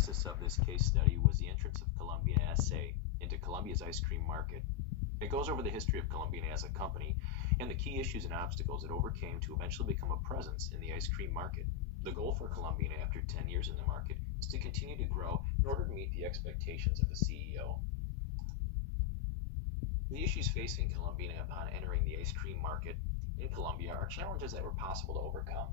genesis of this case study was the entrance of Colombina SA into Colombia's ice cream market. It goes over the history of Colombina as a company and the key issues and obstacles it overcame to eventually become a presence in the ice cream market. The goal for Colombina after 10 years in the market is to continue to grow in order to meet the expectations of the CEO. The issues facing Colombina upon entering the ice cream market in Colombia are challenges that were possible to overcome.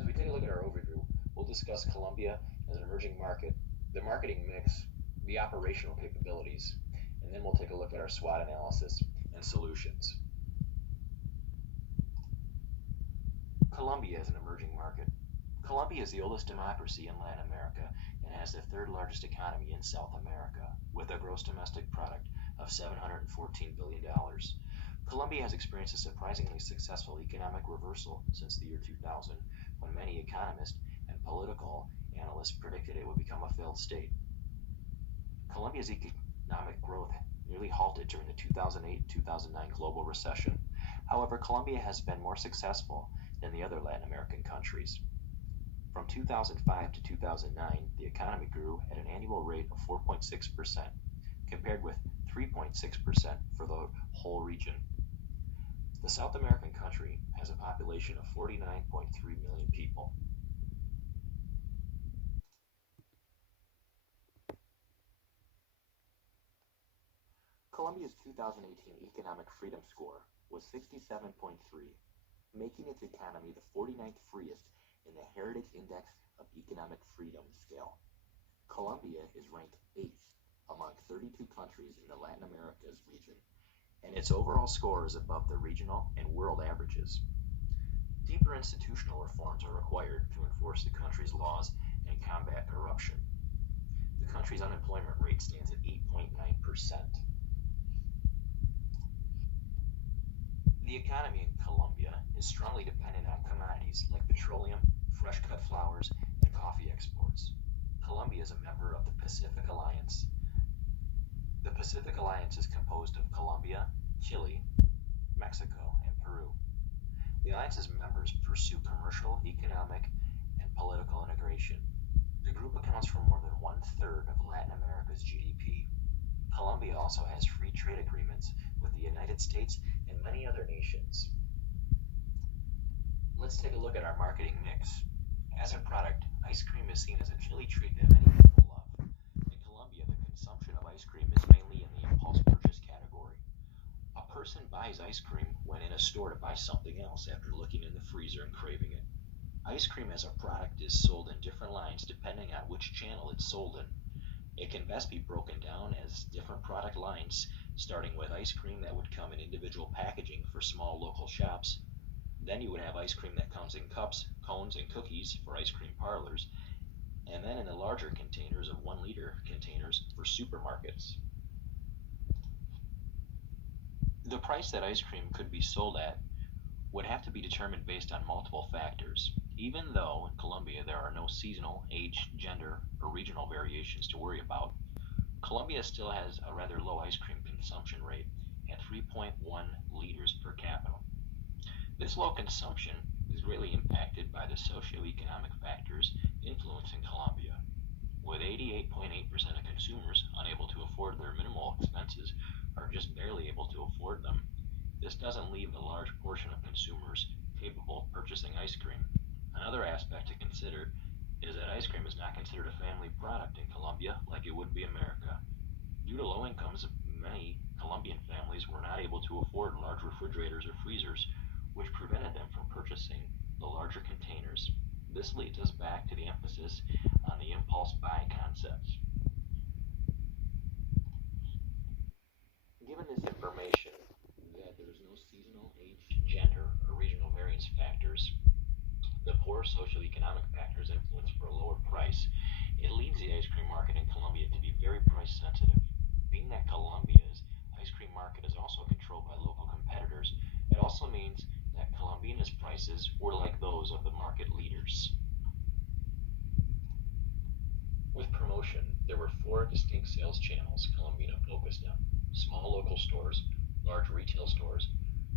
As we take a look at our overview, we'll discuss Colombia as an emerging market, the marketing mix, the operational capabilities, and then we'll take a look at our SWOT analysis and solutions. Colombia as an emerging market. Colombia is the oldest democracy in Latin America and has the third largest economy in South America, with a gross domestic product of $714 billion. Colombia has experienced a surprisingly successful economic reversal since the year 2000, when many economists and political analysts predicted it would become a failed state. Colombia's economic growth nearly halted during the 2008-2009 global recession. However, Colombia has been more successful than the other Latin American countries. From 2005 to 2009, the economy grew at an annual rate of 4.6%, compared with 3.6% for the whole region. The South American country has a population of 49.3 million people. Colombia's 2018 economic freedom score was 67.3, making its economy the 49th freest in the Heritage Index of Economic Freedom scale. Colombia is ranked 8th among 32 countries in the Latin Americas region, and its overall score is above the regional and world averages. Deeper institutional reforms are required to enforce the country's laws and combat corruption. The country's unemployment rate stands at 8.9%. The economy in Colombia is strongly dependent on commodities like petroleum, fresh-cut flowers, and coffee exports. Colombia is a member of the Pacific Alliance. The Pacific Alliance is composed of Colombia, Chile, Mexico, and Peru. The alliance's members pursue commercial, economic, and political integration. The group accounts for more than 1/3 of Latin America's GDP. Colombia also has free trade agreements with the United States and many other nations. Let's take a look at our marketing mix. As a product, ice cream is seen as a chilly treat that many people love. In Colombia, the consumption of ice cream is mainly in the impulse purchase category. A person buys ice cream when in a store to buy something else after looking in the freezer and craving it. Ice cream as a product is sold in different lines depending on which channel it's sold in. It can best be broken down as different product lines, starting with ice cream that would come in individual packaging for small local shops. Then you would have ice cream that comes in cups, cones, and cookies for ice cream parlors, and then in the larger containers of 1-liter containers for supermarkets. The price that ice cream could be sold at would have to be determined based on multiple factors. Even though in Colombia there are no seasonal, age, gender, or regional variations to worry about, Colombia still has a rather low ice cream consumption rate at 3.1 liters per capita. This low consumption is greatly impacted by the socioeconomic factors influencing Colombia. With 88.8% of consumers unable to afford their minimal expenses or just barely able to afford them, this doesn't leave a large portion of consumers capable of purchasing ice cream. Another aspect to consider is that ice cream is not considered a family product in Colombia like it would be America. Due to low incomes, many Colombian families were not able to afford large refrigerators or freezers, which prevented them from purchasing the larger containers. This leads us back to the emphasis on the impulse buy concepts. Given this information, that there is no seasonal, age, gender, or regional variance factors, the poor socioeconomic factors influence for a lower price, it leads the ice cream market in Colombia to be very price sensitive. Being that Colombia's ice cream market is also controlled by local competitors, it also means that Colombina's prices were like those of the market leaders. With promotion, there were 4 distinct sales channels Colombina focused on: small local stores, large retail stores,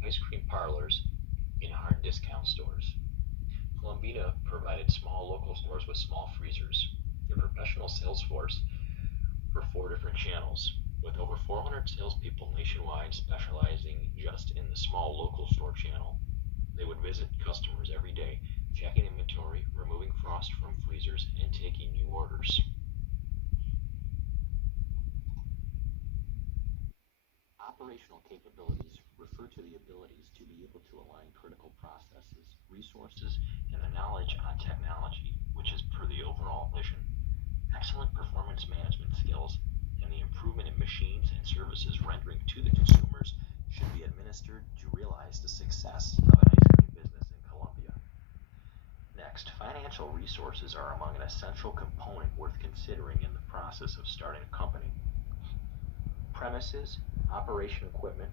ice cream parlors, and hard discount stores. Colombina provided small local stores with small freezers. There a professional sales force for 4 different channels, with over 400 salespeople nationwide specializing just in the small local store channel. They would visit customers every day, checking inventory, removing frost from freezers, and taking new orders. Operational capabilities refer to the abilities to be able to align critical processes, resources, and the knowledge on technology, which is per the overall vision. Excellent performance management skills and the improvement in machines and services rendering to the consumers should be administered to realize the success of an ice cream business in Colombia. Next, financial resources are among an essential component worth considering in the process of starting a company. Premises, operation equipment,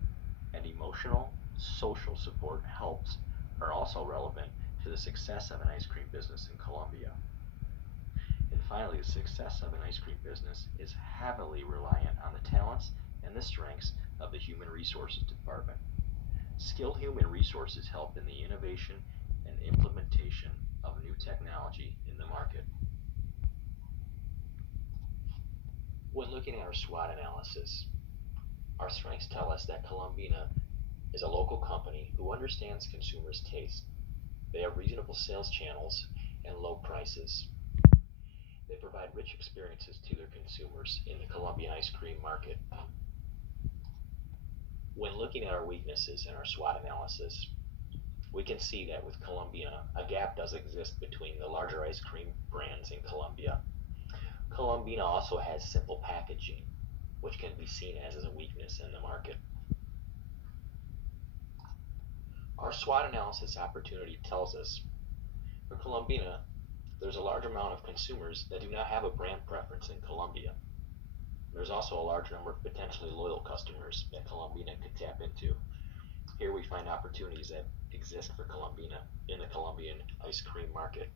and emotional, social support helps are also relevant to the success of an ice cream business in Colombia. And finally, the success of an ice cream business is heavily reliant on the talents and the strengths of the human resources department. Skilled human resources help in the innovation and implementation of new technology in the market. When looking at our SWOT analysis, our strengths tell us that Colombina is a local company who understands consumers' taste. They have reasonable sales channels and low prices. They provide rich experiences to their consumers in the Colombian ice cream market. When looking at our weaknesses in our SWOT analysis, we can see that with Colombina, a gap does exist between the larger ice cream brands in Colombia. Colombina also has simple packaging, which can be seen as a weakness in the market. Our SWOT analysis opportunity tells us, for Colombina, there's a large amount of consumers that do not have a brand preference in Colombia. There's also a large number of potentially loyal customers that Colombina could tap into. Here we find opportunities that exist for Colombina in the Colombian ice cream market.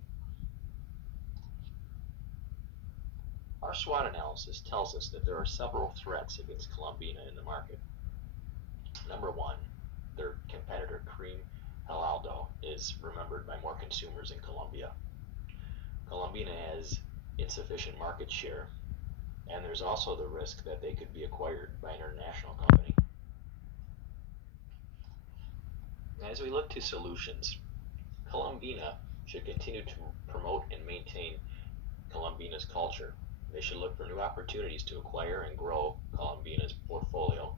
Our SWOT analysis tells us that there are several threats against Colombina in the market. Number one, their competitor Cream Halaldo is remembered by more consumers in Colombia. Colombina has insufficient market share, and there's also the risk that they could be acquired by an international company. As we look to solutions, Colombina should continue to promote and maintain Colombina's culture. They should look for new opportunities to acquire and grow Colombina's portfolio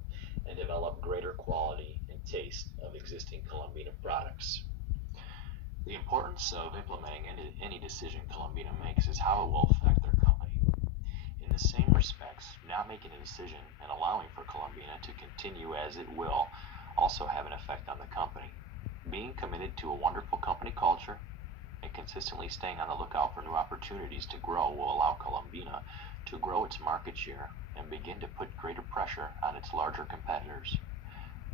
and develop greater quality and taste of existing Colombina products. The importance of implementing any decision Colombina makes is how it will affect their company. In the same respects, not making a decision and allowing for Colombina to continue as it will also have an effect on the company. Being committed to a wonderful company culture and consistently staying on the lookout for new opportunities to grow will allow Colombina to grow its market share and begin to put greater pressure on its larger competitors.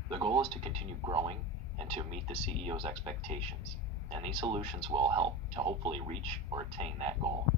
The goal is to continue growing and to meet the CEO's expectations, and these solutions will help to hopefully reach or attain that goal.